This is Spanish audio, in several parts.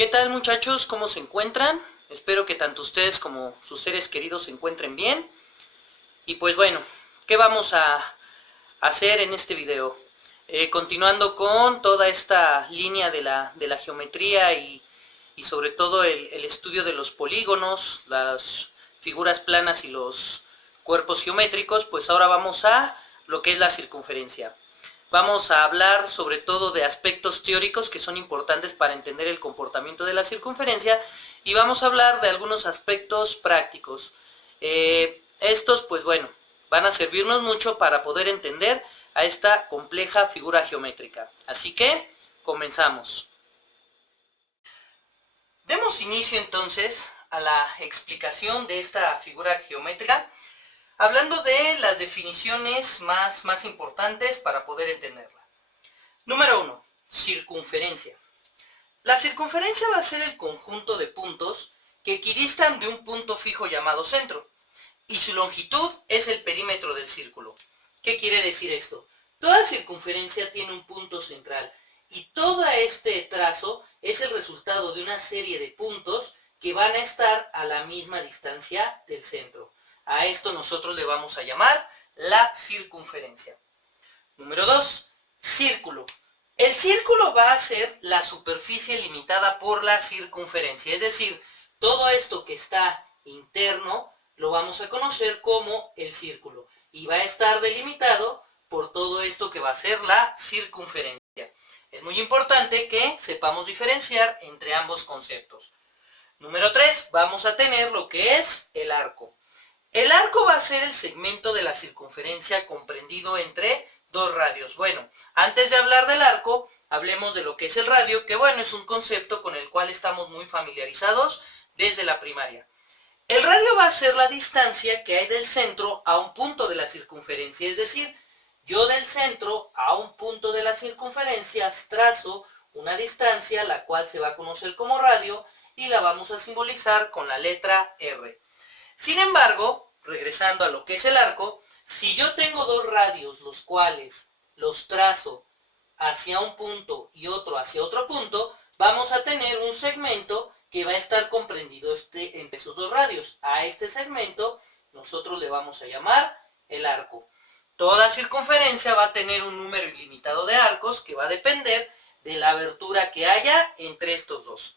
¿Qué tal, muchachos? ¿Cómo se encuentran? Espero que tanto ustedes como sus seres queridos se encuentren bien. Y pues bueno, ¿qué vamos a hacer en este video? Continuando con toda esta línea de la geometría y sobre todo el estudio de los polígonos, las figuras planas y los cuerpos geométricos, pues ahora vamos a lo que es la circunferencia. Vamos a hablar sobre todo de aspectos teóricos que son importantes para entender el comportamiento de la circunferencia y vamos a hablar de algunos aspectos prácticos. Estos, pues bueno, van a servirnos mucho para poder entender a esta compleja figura geométrica. Así que, comenzamos. Demos inicio entonces a la explicación de esta figura geométrica, hablando de las definiciones más importantes para poder entenderla. Número 1. Circunferencia. La circunferencia va a ser el conjunto de puntos que equidistan de un punto fijo llamado centro, y su longitud es el perímetro del círculo. ¿Qué quiere decir esto? Toda circunferencia tiene un punto central, y todo este trazo es el resultado de una serie de puntos que van a estar a la misma distancia del centro. A esto nosotros le vamos a llamar la circunferencia. Número 2. Círculo. El círculo va a ser la superficie limitada por la circunferencia, es decir, todo esto que está interno lo vamos a conocer como el círculo y va a estar delimitado por todo esto que va a ser la circunferencia. Es muy importante que sepamos diferenciar entre ambos conceptos. Número 3. Vamos a tener lo que es el arco. El arco va a ser el segmento de la circunferencia comprendido entre dos radios. Bueno, antes de hablar del arco, hablemos de lo que es el radio, que bueno, es un concepto con el cual estamos muy familiarizados desde la primaria. El radio va a ser la distancia que hay del centro a un punto de la circunferencia, es decir, yo del centro a un punto de la circunferencia trazo una distancia, la cual se va a conocer como radio, y la vamos a simbolizar con la letra R. Sin embargo, regresando a lo que es el arco, si yo tengo dos radios, los cuales los trazo hacia un punto y otro hacia otro punto, vamos a tener un segmento que va a estar comprendido entre esos dos radios. A este segmento nosotros le vamos a llamar el arco. Toda circunferencia va a tener un número ilimitado de arcos que va a depender de la abertura que haya entre estos dos.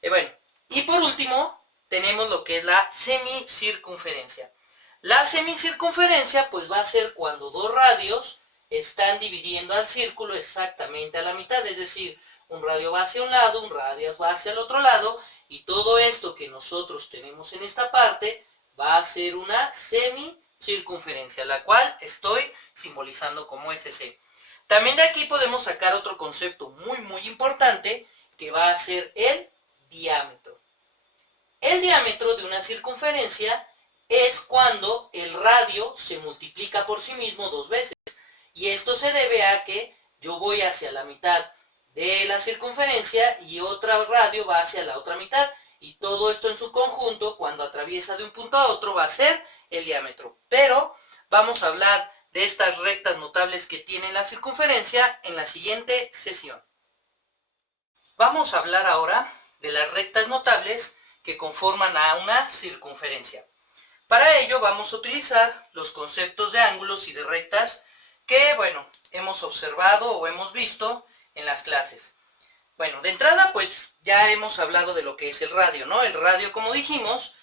Bueno, y por último, tenemos lo que es la semicircunferencia. La semicircunferencia pues va a ser cuando dos radios están dividiendo al círculo exactamente a la mitad, es decir, un radio va hacia un lado, un radio va hacia el otro lado, y todo esto que nosotros tenemos en esta parte va a ser una semicircunferencia, la cual estoy simbolizando como SC. También de aquí podemos sacar otro concepto muy importante, que va a ser el diámetro. El diámetro de una circunferencia es cuando el radio se multiplica por sí mismo dos veces. Y esto se debe a que yo voy hacia la mitad de la circunferencia y otra radio va hacia la otra mitad. Y todo esto en su conjunto, cuando atraviesa de un punto a otro, va a ser el diámetro. Pero vamos a hablar de estas rectas notables que tiene la circunferencia en la siguiente sesión. Vamos a hablar ahora de las rectas notables que conforman a una circunferencia. Para ello vamos a utilizar los conceptos de ángulos y de rectas que, bueno, hemos observado o hemos visto en las clases. Bueno, de entrada pues ya hemos hablado de lo que es el radio, ¿no? El radio, como dijimos,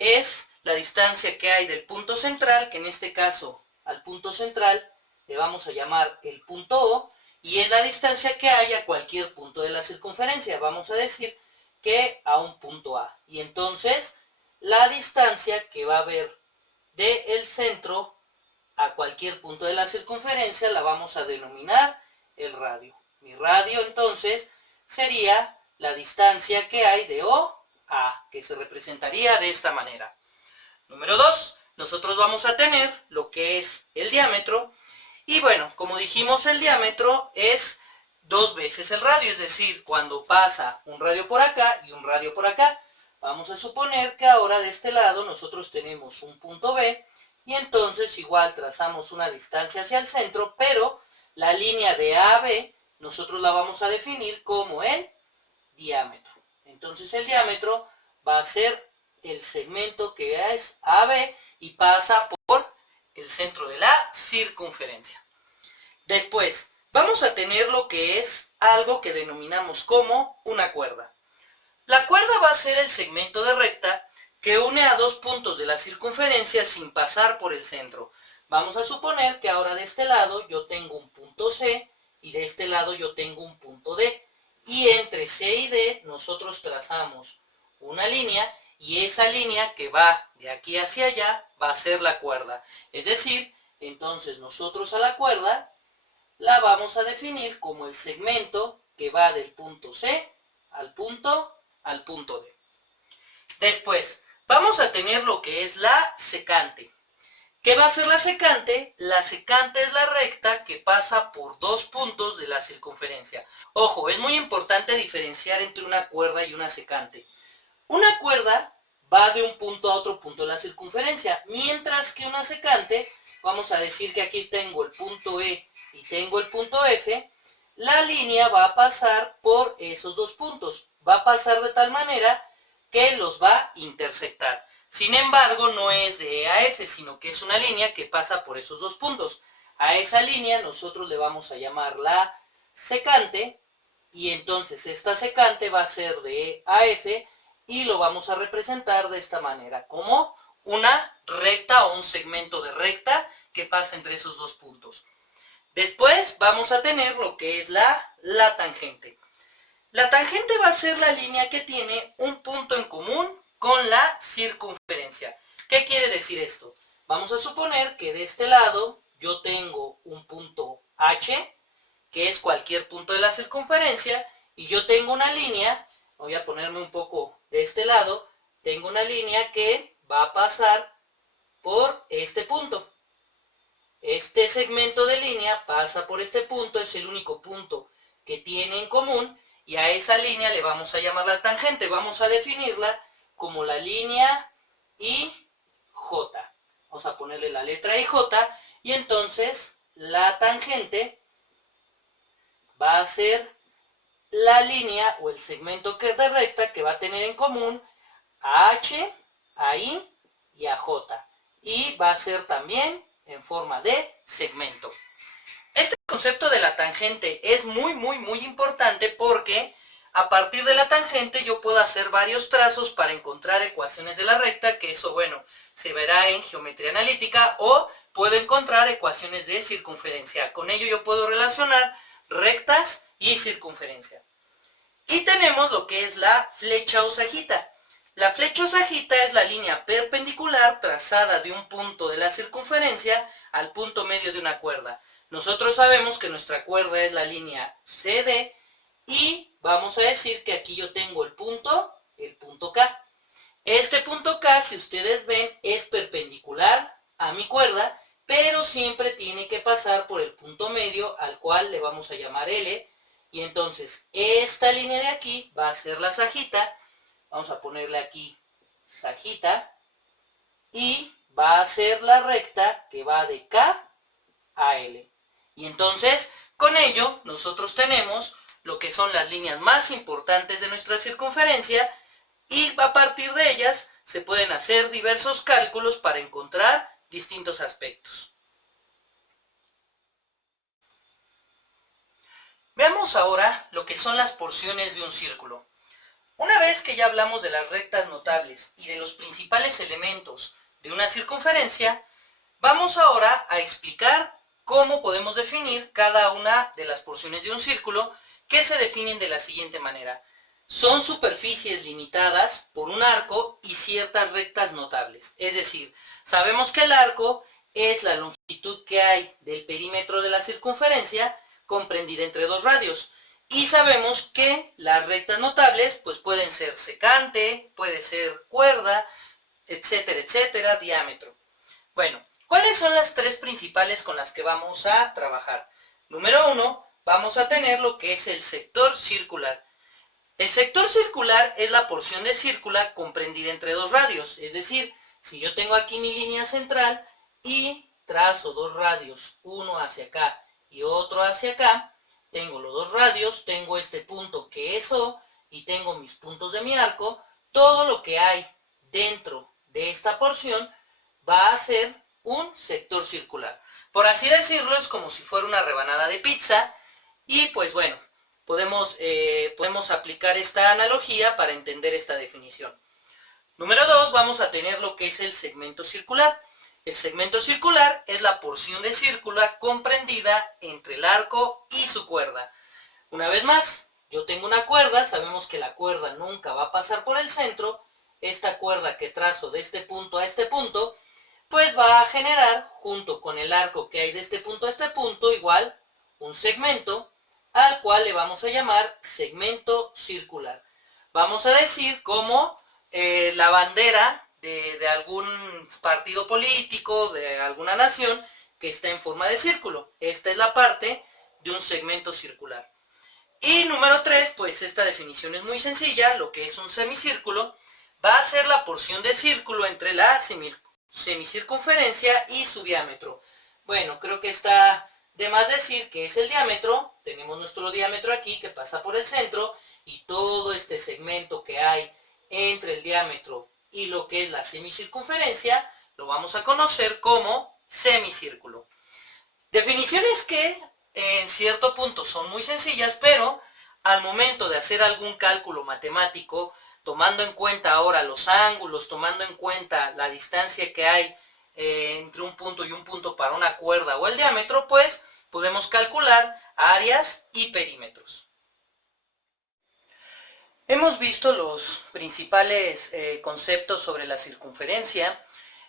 es la distancia que hay del punto central, que en este caso al punto central le vamos a llamar el punto O, y es la distancia que hay a cualquier punto de la circunferencia. Vamos a decir que a un punto A. Y entonces la distancia que va a haber del centro a cualquier punto de la circunferencia la vamos a denominar el radio. Mi radio entonces sería la distancia que hay de O a, que se representaría de esta manera. Número 2, nosotros vamos a tener lo que es el diámetro. Y bueno, como dijimos, el diámetro es dos veces el radio, es decir, cuando pasa un radio por acá y un radio por acá. Vamos a suponer que ahora de este lado nosotros tenemos un punto B y entonces igual trazamos una distancia hacia el centro, pero la línea de A a B nosotros la vamos a definir como el diámetro. Entonces el diámetro va a ser el segmento que es AB y pasa por el centro de la circunferencia. Después, vamos a tener lo que es algo que denominamos como una cuerda. La cuerda va a ser el segmento de recta que une a dos puntos de la circunferencia sin pasar por el centro. Vamos a suponer que ahora de este lado yo tengo un punto C y de este lado yo tengo un punto D. Y entre C y D nosotros trazamos una línea y esa línea que va de aquí hacia allá va a ser la cuerda. Es decir, entonces nosotros a la cuerda la vamos a definir como el segmento que va del punto C al punto D. Después, vamos a tener lo que es la secante. ¿Qué va a ser la secante? La secante es la recta que pasa por dos puntos de la circunferencia. Ojo, es muy importante diferenciar entre una cuerda y una secante. Una cuerda va de un punto a otro punto de la circunferencia, mientras que una secante, vamos a decir que aquí tengo el punto E y tengo el punto F, la línea va a pasar por esos dos puntos. Va a pasar de tal manera que los va a intersectar. Sin embargo, no es de E a F, sino que es una línea que pasa por esos dos puntos. A esa línea nosotros le vamos a llamar la secante, y entonces esta secante va a ser de E a F, y lo vamos a representar de esta manera, como una recta o un segmento de recta que pasa entre esos dos puntos. Después vamos a tener lo que es la tangente. La tangente va a ser la línea que tiene un punto en común con la circunferencia. ¿Qué quiere decir esto? Vamos a suponer que de este lado yo tengo un punto H, que es cualquier punto de la circunferencia, y yo tengo una línea, voy a ponerme un poco de este lado, tengo una línea que va a pasar por este punto. Este segmento de línea pasa por este punto, es el único punto que tiene en común, y a esa línea le vamos a llamar la tangente. Vamos a definirla como la línea IJ. Vamos a ponerle la letra IJ, y entonces la tangente va a ser la línea o el segmento que es de recta que va a tener en común a H, a I y a J. Y va a ser también en forma de segmento. Este concepto de la tangente es muy importante porque a partir de la tangente yo puedo hacer varios trazos para encontrar ecuaciones de la recta, que eso, bueno, se verá en geometría analítica, o puedo encontrar ecuaciones de circunferencia. Con ello yo puedo relacionar rectas y circunferencia. Y tenemos lo que es la flecha o sajita. La flecha o sajita es la línea perpendicular trazada de un punto de la circunferencia al punto medio de una cuerda. Nosotros sabemos que nuestra cuerda es la línea CD y vamos a decir que aquí yo tengo el punto K. Este punto K, si ustedes ven, es perpendicular a mi cuerda, pero siempre tiene que pasar por el punto medio, al cual le vamos a llamar L. Y entonces esta línea de aquí va a ser la sajita. Vamos a ponerle aquí sajita, y va a ser la recta que va de K a L. Y entonces, con ello, nosotros tenemos lo que son las líneas más importantes de nuestra circunferencia, y a partir de ellas se pueden hacer diversos cálculos para encontrar distintos aspectos. Veamos ahora lo que son las porciones de un círculo. Una vez que ya hablamos de las rectas notables y de los principales elementos de una circunferencia, vamos ahora a explicar cómo podemos definir cada una de las porciones de un círculo, que se definen de la siguiente manera. Son superficies limitadas por un arco y ciertas rectas notables. Es decir, sabemos que el arco es la longitud que hay del perímetro de la circunferencia comprendida entre dos radios. Y sabemos que las rectas notables pues pueden ser secante, puede ser cuerda, etcétera, etcétera, diámetro. Bueno, ¿cuáles son las tres principales con las que vamos a trabajar? Número 1, vamos a tener lo que es el sector circular. El sector circular es la porción de círculo comprendida entre dos radios. Es decir, si yo tengo aquí mi línea central y trazo dos radios, uno hacia acá y otro hacia acá, tengo los dos radios, tengo este punto que es O y tengo mis puntos de mi arco, todo lo que hay dentro de esta porción va a ser un sector circular. Por así decirlo, es como si fuera una rebanada de pizza y pues bueno, podemos aplicar esta analogía para entender esta definición. Número 2, vamos a tener lo que es el segmento circular. El segmento circular es la porción de círculo comprendida entre el arco y su cuerda. Una vez más, yo tengo una cuerda, sabemos que la cuerda nunca va a pasar por el centro. Esta cuerda que trazo de este punto a este punto, pues va a generar, junto con el arco que hay de este punto a este punto, igual un segmento, al cual le vamos a llamar segmento circular. Vamos a decir como la bandera de algún partido político, de alguna nación, que está en forma de círculo. Esta es la parte de un segmento circular. Y número 3, pues esta definición es muy sencilla. Lo que es un semicírculo va a ser la porción de círculo entre la semicircunferencia y su diámetro. Bueno, creo que está de más decir que es el diámetro. Tenemos nuestro diámetro aquí que pasa por el centro y todo este segmento que hay entre el diámetro y lo que es la semicircunferencia lo vamos a conocer como semicírculo. Definiciones que en cierto punto son muy sencillas, pero al momento de hacer algún cálculo matemático, tomando en cuenta ahora los ángulos, tomando en cuenta la distancia que hay entre un punto y un punto para una cuerda o el diámetro, pues podemos calcular áreas y perímetros. Hemos visto los principales conceptos sobre la circunferencia,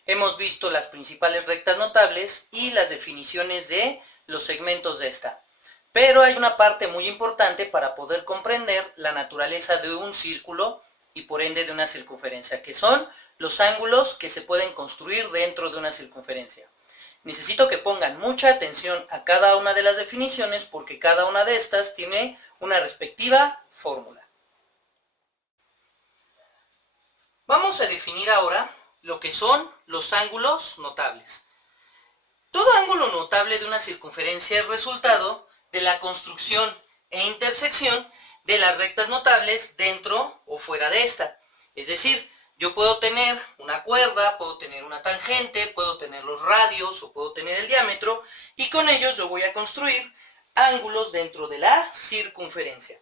hemos visto las principales rectas notables y las definiciones de los segmentos de esta. Pero hay una parte muy importante para poder comprender la naturaleza de un círculo y por ende de una circunferencia, que son los ángulos que se pueden construir dentro de una circunferencia. Necesito que pongan mucha atención a cada una de las definiciones porque cada una de estas tiene una respectiva fórmula. Vamos a definir ahora lo que son los ángulos notables. Todo ángulo notable de una circunferencia es resultado de la construcción e intersección de las rectas notables dentro o fuera de esta. Es decir, yo puedo tener una cuerda, puedo tener una tangente, puedo tener los radios o puedo tener el diámetro y con ellos yo voy a construir ángulos dentro de la circunferencia.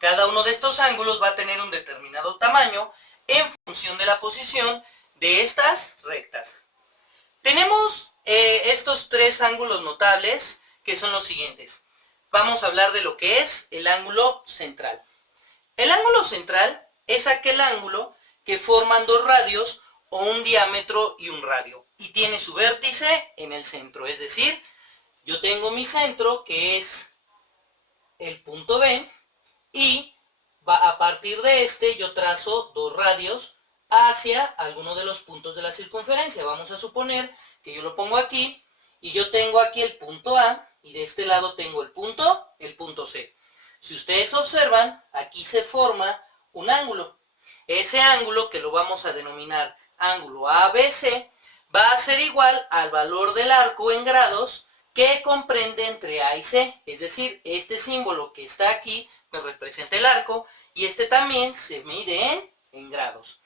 Cada uno de estos ángulos va a tener un determinado tamaño en función de la posición de estas rectas. Tenemos estos tres ángulos notables que son los siguientes. Vamos a hablar de lo que es el ángulo central. El ángulo central es aquel ángulo que forman dos radios o un diámetro y un radio y tiene su vértice en el centro, es decir, yo tengo mi centro que es el punto B y a partir de este yo trazo dos radios hacia alguno de los puntos de la circunferencia. Vamos a suponer que yo lo pongo aquí y yo tengo aquí el punto A y de este lado tengo el punto C. Si ustedes observan, aquí se forma un ángulo. Ese ángulo, que lo vamos a denominar ángulo ABC, va a ser igual al valor del arco en grados que comprende entre A y C. Es decir, este símbolo que está aquí me representa el arco y este también se mide en grados.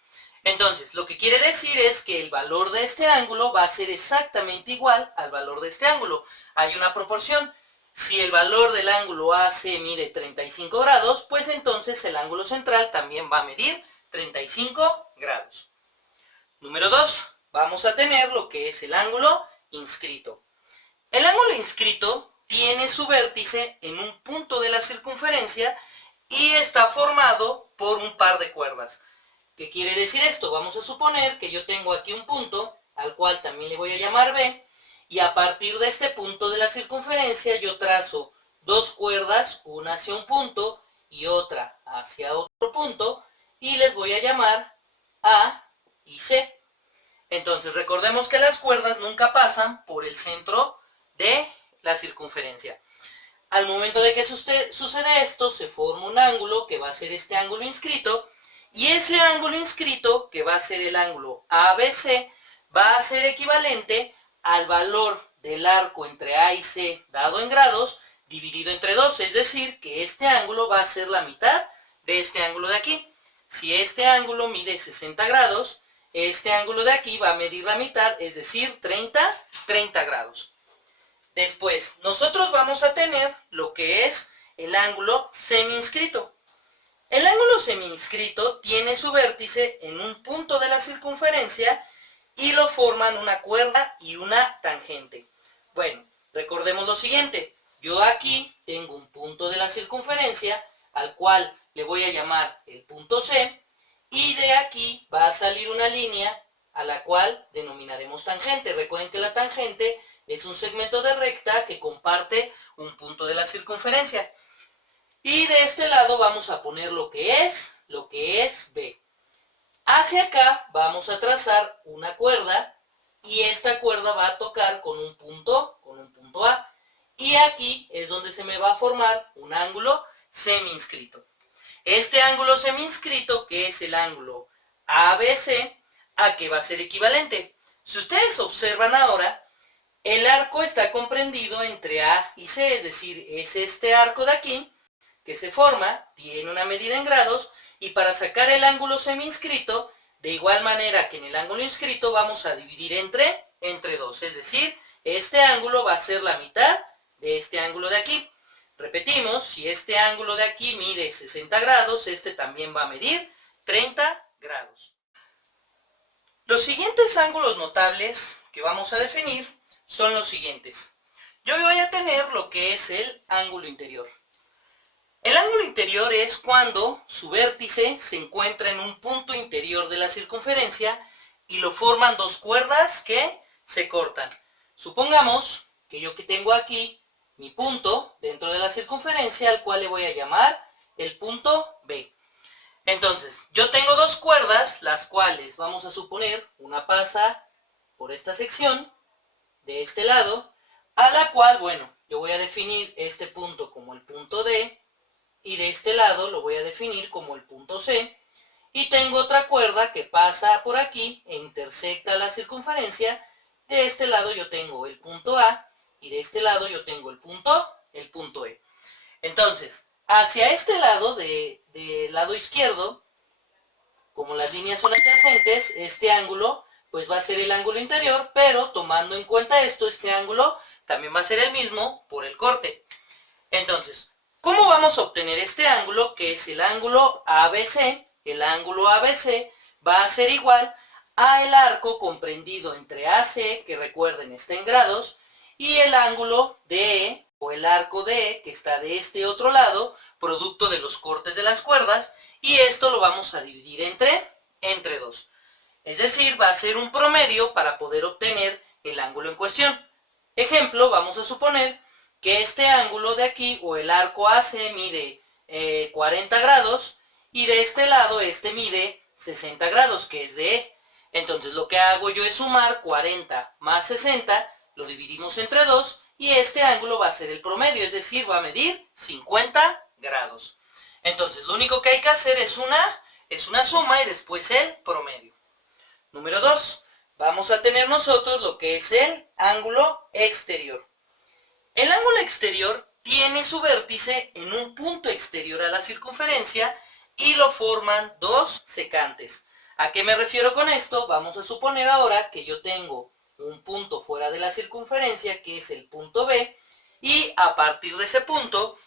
Entonces, lo que quiere decir es que el valor de este ángulo va a ser exactamente igual al valor de este ángulo. Hay una proporción. Si el valor del ángulo AC mide 35 grados, pues entonces el ángulo central también va a medir 35 grados. Número 2. Vamos a tener lo que es el ángulo inscrito. El ángulo inscrito tiene su vértice en un punto de la circunferencia y está formado por un par de cuerdas. ¿Qué quiere decir esto? Vamos a suponer que yo tengo aquí un punto, al cual también le voy a llamar B, y a partir de este punto de la circunferencia yo trazo dos cuerdas, una hacia un punto y otra hacia otro punto, y les voy a llamar A y C. Entonces recordemos que las cuerdas nunca pasan por el centro de la circunferencia. Al momento de que sucede esto, se forma un ángulo que va a ser este ángulo inscrito, y ese ángulo inscrito, que va a ser el ángulo ABC, va a ser equivalente al valor del arco entre A y C dado en grados, dividido entre 2, es decir, que este ángulo va a ser la mitad de este ángulo de aquí. Si este ángulo mide 60 grados, este ángulo de aquí va a medir la mitad, es decir, 30 grados. Después, nosotros vamos a tener lo que es el ángulo semiinscrito. El ángulo semiinscrito tiene su vértice en un punto de la circunferencia y lo forman una cuerda y una tangente. Bueno, recordemos lo siguiente. Yo aquí tengo un punto de la circunferencia al cual le voy a llamar el punto C, y de aquí va a salir una línea a la cual denominaremos tangente. Recuerden que la tangente es un segmento de recta que comparte un punto de la circunferencia. Y de este lado vamos a poner lo que es B. Hacia acá vamos a trazar una cuerda y esta cuerda va a tocar con un punto A. Y aquí es donde se me va a formar un ángulo semiinscrito. Este ángulo semiinscrito, que es el ángulo ABC, ¿a qué va a ser equivalente? Si ustedes observan ahora, el arco está comprendido entre A y C, es decir, es este arco de aquí que se forma, tiene una medida en grados, y para sacar el ángulo semiinscrito, de igual manera que en el ángulo inscrito, vamos a dividir entre 2, es decir, este ángulo va a ser la mitad de este ángulo de aquí. Repetimos, si este ángulo de aquí mide 60 grados, este también va a medir 30 grados. Los siguientes ángulos notables que vamos a definir son los siguientes. Yo voy a tener lo que es el ángulo interior. El ángulo interior es cuando su vértice se encuentra en un punto interior de la circunferencia y lo forman dos cuerdas que se cortan. Supongamos que yo tengo aquí mi punto dentro de la circunferencia, al cual le voy a llamar el punto B. Entonces, yo tengo dos cuerdas, las cuales vamos a suponer, una pasa por esta sección, de este lado, a la cual, bueno, yo voy a definir este punto como el punto D, y de este lado lo voy a definir como el punto C, y tengo otra cuerda que pasa por aquí e intersecta la circunferencia. De este lado yo tengo el punto A, y de este lado yo tengo el punto E. Entonces, hacia este lado, del lado izquierdo, como las líneas son adyacentes, este ángulo pues va a ser el ángulo interior, pero tomando en cuenta esto, este ángulo también va a ser el mismo por el corte. Entonces, ¿cómo vamos a obtener este ángulo, que es el ángulo ABC? El ángulo ABC va a ser igual al arco comprendido entre AC, que recuerden está en grados, y el ángulo DE, o el arco DE, que está de este otro lado, producto de los cortes de las cuerdas, y esto lo vamos a dividir entre 2. Es decir, va a ser un promedio para poder obtener el ángulo en cuestión. Ejemplo, vamos a suponer que este ángulo de aquí, o el arco AC, mide 40 grados, y de este lado este mide 60 grados, que es de E. Entonces lo que hago yo es sumar 40 más 60, lo dividimos entre 2, y este ángulo va a ser el promedio, es decir, va a medir 50 grados. Entonces lo único que hay que hacer es una suma y después el promedio. Número 2, vamos a tener nosotros lo que es el ángulo exterior. El ángulo exterior tiene su vértice en un punto exterior a la circunferencia y lo forman dos secantes. ¿A qué me refiero con esto? Vamos a suponer ahora que yo tengo un punto fuera de la circunferencia, que es el punto B, y a partir de ese punto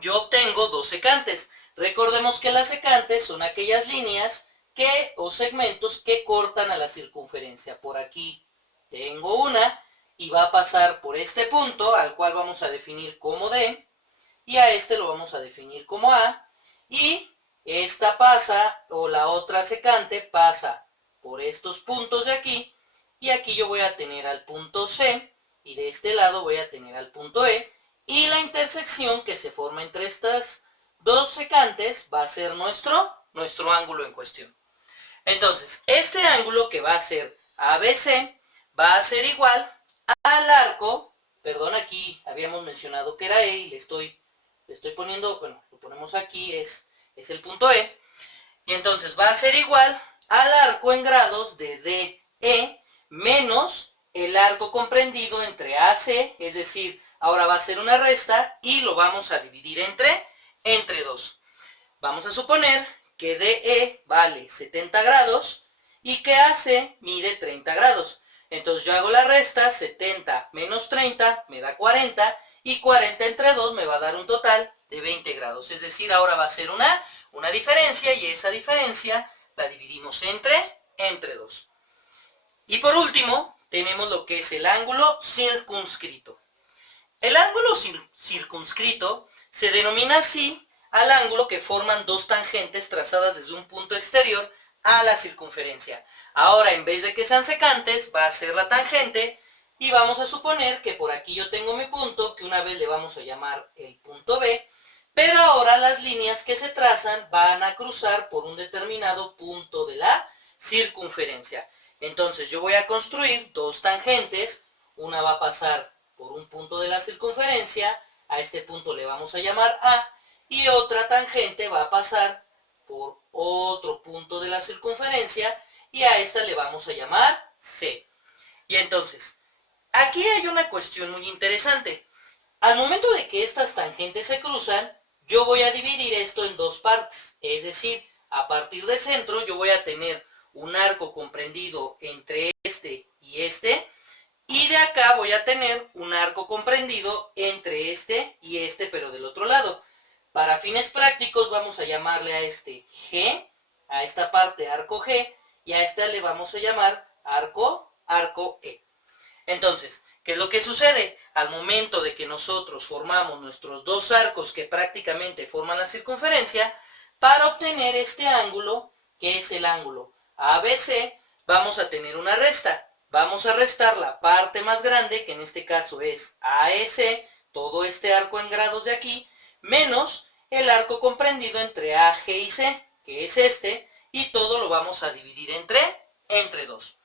yo obtengo dos secantes. Recordemos que las secantes son aquellas líneas o segmentos que cortan a la circunferencia. Por aquí tengo una y va a pasar por este punto, al cual vamos a definir como D, y a este lo vamos a definir como A, y esta pasa, o la otra secante pasa por estos puntos de aquí, y aquí yo voy a tener al punto C, y de este lado voy a tener al punto E, y la intersección que se forma entre estas dos secantes va a ser nuestro ángulo en cuestión. Entonces, este ángulo, que va a ser ABC, va a ser igual al arco, perdón, aquí habíamos mencionado que era E, y le estoy poniendo, bueno, lo ponemos aquí, es el punto E, y entonces va a ser igual al arco en grados de DE menos el arco comprendido entre AC, es decir, ahora va a ser una resta y lo vamos a dividir entre 2. Vamos a suponer que DE vale 70 grados y que AC mide 30 grados. Entonces yo hago la resta, 70 menos 30 me da 40 y 40 entre 2 me va a dar un total de 20 grados. Es decir, ahora va a ser una diferencia y esa diferencia la dividimos entre 2. Y por último, tenemos lo que es el ángulo circunscrito. El ángulo circunscrito se denomina así al ángulo que forman dos tangentes trazadas desde un punto exterior a la circunferencia. Ahora, en vez de que sean secantes, va a ser la tangente y vamos a suponer que por aquí yo tengo mi punto, que una vez le vamos a llamar el punto B, pero ahora las líneas que se trazan van a cruzar por un determinado punto de la circunferencia. Entonces yo voy a construir dos tangentes, una va a pasar por un punto de la circunferencia, a este punto le vamos a llamar A, y otra tangente va a pasar por otro punto de la circunferencia, y a esta le vamos a llamar C. Y entonces, aquí hay una cuestión muy interesante. Al momento de que estas tangentes se cruzan, yo voy a dividir esto en dos partes, es decir, a partir de centro yo voy a tener un arco comprendido entre este, y de acá voy a tener un arco comprendido entre este, pero del otro lado. Para fines prácticos vamos a llamarle a este G, a esta parte arco G, y a esta le vamos a llamar arco E. Entonces, ¿qué es lo que sucede? Al momento de que nosotros formamos nuestros dos arcos que prácticamente forman la circunferencia, para obtener este ángulo, que es el ángulo ABC, vamos a tener una resta. Vamos a restar la parte más grande, que en este caso es AEC, todo este arco en grados de aquí, menos el arco comprendido entre AG y C, que es este, y todo lo vamos a dividir entre 2.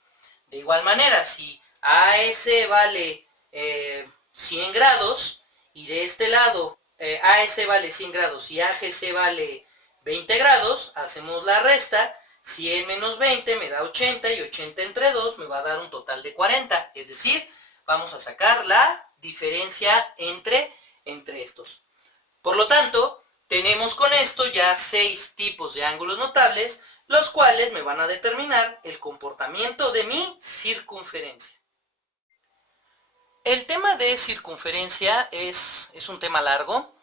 De igual manera, si AEC vale 100 grados, y de este lado AEC vale 100 grados y AGC vale 20 grados, hacemos la resta, 100 menos 20 me da 80 y 80 entre 2 me va a dar un total de 40. Es decir, vamos a sacar la diferencia entre estos. Por lo tanto, tenemos con esto ya 6 tipos de ángulos notables, los cuales me van a determinar el comportamiento de mi circunferencia. El tema de circunferencia es un tema largo.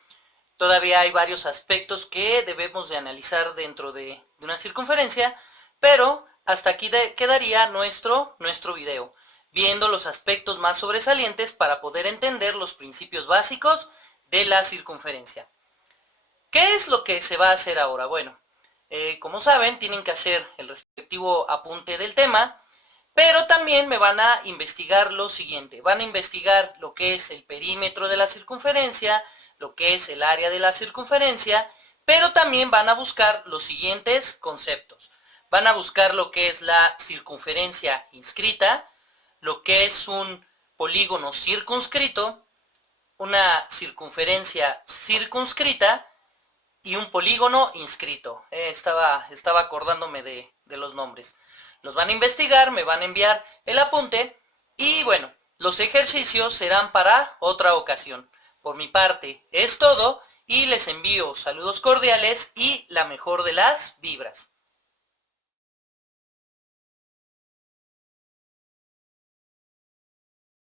Todavía hay varios aspectos que debemos de analizar dentro de una circunferencia, pero hasta aquí quedaría nuestro video, viendo los aspectos más sobresalientes para poder entender los principios básicos de la circunferencia. ¿Qué es lo que se va a hacer ahora? Bueno, como saben, tienen que hacer el respectivo apunte del tema, pero también me van a investigar lo siguiente. Van a investigar lo que es el perímetro de la circunferencia, lo que es el área de la circunferencia, pero también van a buscar los siguientes conceptos. Van a buscar lo que es la circunferencia inscrita, lo que es un polígono circunscrito, una circunferencia circunscrita y un polígono inscrito. Estaba acordándome de los nombres. Los van a investigar, me van a enviar el apunte y bueno, los ejercicios serán para otra ocasión. Por mi parte es todo y les envío saludos cordiales y la mejor de las vibras.